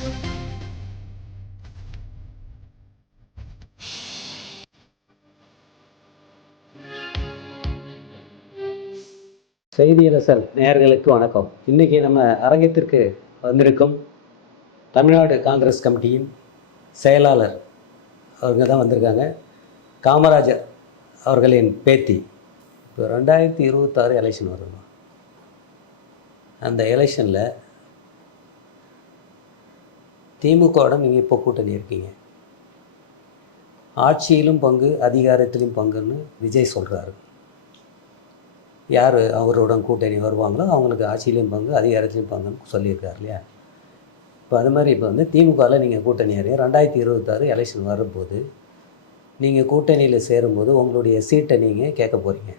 செய்தியரசர் நேயர்களுக்கு வணக்கம். இன்னைக்கு நம்ம அரங்கத்திற்கு வந்திருக்கும் தமிழ்நாடு காங்கிரஸ் கமிட்டியின் செயலாளர் அவங்க தான் வந்திருக்காங்க. காமராஜர் அவர்களின் பேத்தி. இப்போ ரெண்டாயிரத்தி இருபத்தாறு எலெக்ஷன் வருமா? அந்த எலெக்ஷனில் திமுகவோட நீங்கள் இப்போ கூட்டணி இருக்கீங்க. ஆட்சியிலும் பங்கு அதிகாரத்திலும் பங்குன்னு விஜய் சொல்கிறாரு யார் அவருடன் கூட்டணி வருவாங்களோ அவங்களுக்கு ஆட்சியிலையும் பங்கு அதிகாரத்திலையும் பங்குன்னு சொல்லியிருக்காரு இல்லையா? இப்போ அது மாதிரி இப்போ வந்து திமுகவில் நீங்கள் கூட்டணி அறிய ரெண்டாயிரத்தி இருபத்தாறு எலெக்ஷன் வரும்போது நீங்கள் கூட்டணியில் சேரும்போது உங்களுடைய சீட்டை நீங்கள் கேட்க போகிறீங்க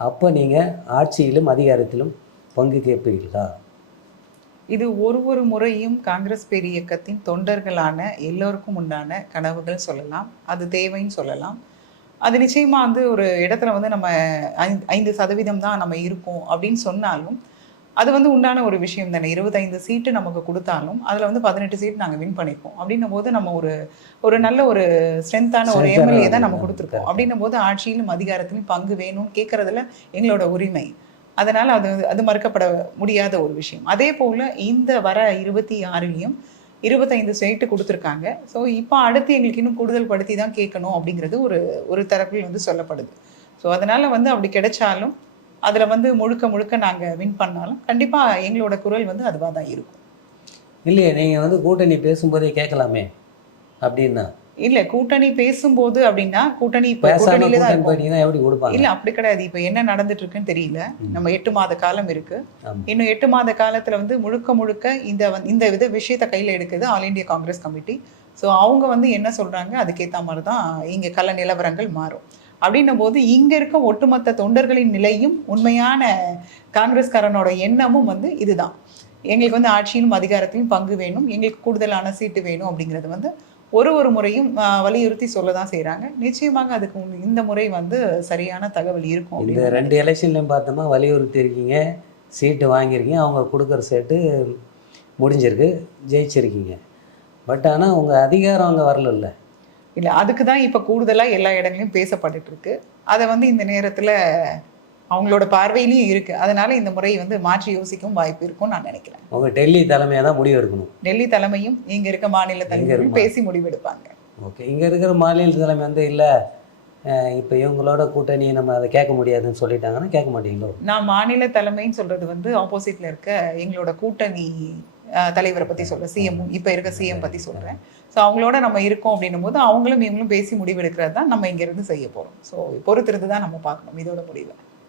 அப்போ நீங்கள் ஆட்சியிலும் அதிகாரத்திலும் பங்கு கேட்பீர்களா? இது ஒரு ஒரு முறையும் காங்கிரஸ் பேர் இயக்கத்தின் தொண்டர்களான எல்லோருக்கும் உண்டான கனவுகள் சொல்லலாம். அது தேவைன்னு சொல்லலாம். அது நிச்சயமா வந்து ஒரு இடத்துல வந்து நம்ம ஐந்து சதவீதம் தான் நம்ம இருக்கோம் அப்படின்னு சொன்னாலும் அது வந்து உண்டான ஒரு விஷயம் தானே. இருபத்தைந்து சீட்டு நமக்கு கொடுத்தாலும் அதில் வந்து பதினெட்டு சீட் நாங்கள் வின் பண்ணியிருக்கோம் அப்படின்னும் போது நம்ம ஒரு ஒரு நல்ல ஒரு ஸ்ட்ரென்த்தான ஒரு எம்எல்ஏ தான் நம்ம கொடுத்துருக்கோம். அப்படின்னும் போது ஆட்சியிலும் அதிகாரத்திலும் பங்கு வேணும்னு கேட்கறதுல எங்களோட உரிமை. அதனால் அது அது மறுக்கப்பட முடியாத ஒரு விஷயம். அதே போல் இந்த வர இருபத்தி ஆறுலேயும் இருபத்தைந்து சீட்டு கொடுத்துருக்காங்க. ஸோ இப்போ அடுத்து எங்களுக்கு இன்னும் கூடுதல் படுத்தி தான் கேட்கணும் அப்படிங்கிறது ஒரு ஒரு தரப்பில் வந்து சொல்லப்படுது. ஸோ அதனால் வந்து அப்படி கிடைச்சாலும் அதில் வந்து முழுக்க முழுக்க நாங்கள் வின் பண்ணாலும் கண்டிப்பாக எங்களோட குரல் வந்து அதுவாக தான் இருக்கும். இல்லையே நீங்கள் வந்து கூட்டணி பேசும்போதே கேட்கலாமே அப்படின்னா? இல்லை கூட்டணி பேசும்போது அப்படின்னா கூட்டணி இப்போ கூட்டணியில தான் இருக்கும். இல்ல அப்படி கிடையாது. இப்போ என்ன நடந்துட்டு இருக்குன்னு தெரியல நம்ம எட்டு மாத காலம் இருக்கு. இன்னும் எட்டு மாத காலத்துல வந்து முழுக்க முழுக்க இந்த இந்த வித விஷயத்தை கையில எடுக்குது all India Congress committee so அவங்க வந்து என்ன சொல்றாங்க? அதுக்கேத்த மாதிரி தான் இங்க கள நிலவரங்கள் மாறும். அப்படின்னும் போது இங்க இருக்க ஒட்டுமொத்த தொண்டர்களின் நிலையும் உண்மையான காங்கிரஸ்காரனோட எண்ணமும் வந்து இதுதான். எங்களுக்கு வந்து ஆட்சியிலும் அதிகாரத்திலும் பங்கு வேணும். எங்களுக்கு கூடுதலான சீட்டு வேணும் அப்படிங்கிறது வந்து ஒரு ஒரு முறையும் வலியுறுத்தி சொல்ல தான் செய்கிறாங்க நிச்சயமாக அதுக்கு இந்த முறை வந்து சரியான தகவல் இருக்கும் இந்த ரெண்டு எலெக்ஷன்லையும் பார்த்தோமா வலியுறுத்தி இருக்கீங்க சீட்டு வாங்கியிருக்கீங்க அவங்க கொடுக்குற சீட்டு முடிஞ்சிருக்கு ஜெயிச்சிருக்கீங்க. பட் ஆனால் உங்கள் அதிகாரம் அங்கே வரல இல்லை அதுக்கு தான் இப்போ கூடுதலாக எல்லா இடங்களையும் பேசப்பட்டுட்டு இருக்கு. அதை வந்து இந்த நேரத்தில் அவங்களோட பார்வையிலையும் இருக்கு. அதனால இந்த முறை வந்து மாற்றி யோசிக்கவும் வாய்ப்பு இருக்கும்னு நான் நினைக்கிறேன். உங்கள் டெல்லி தலைமையாக தான் முடிவு எடுக்கணும். டெல்லி தலைமையும் இங்க இருக்க மாநில இருக்க பேசி முடிவெடுப்பாங்க. ஓகே இங்கே இருக்கிற மாநில தலைமை வந்து இல்லை இப்போ இவங்களோட கூட்டணி நம்ம அதை கேட்க முடியாதுன்னு சொல்லிட்டாங்கன்னா கேட்க மாட்டீங்களோ? நான் மாநில தலைமைன்னு சொல்றது வந்து ஆப்போசிட்ல இருக்க எங்களோட கூட்டணி தலைவரை பத்தி சொல்றேன். சிஎம் இப்ப இருக்க சிஎம் பத்தி சொல்றேன். ஸோ அவங்களோட நம்ம இருக்கோம் அப்படின்னும் போது அவங்களும் இவங்களும் பேசி முடிவெடுக்கிறது தான் நம்ம இங்க இருந்து செய்ய போறோம். ஸோ பொறுத்திருந்து தான் நம்ம பார்க்கணும். இதோட முடிவை.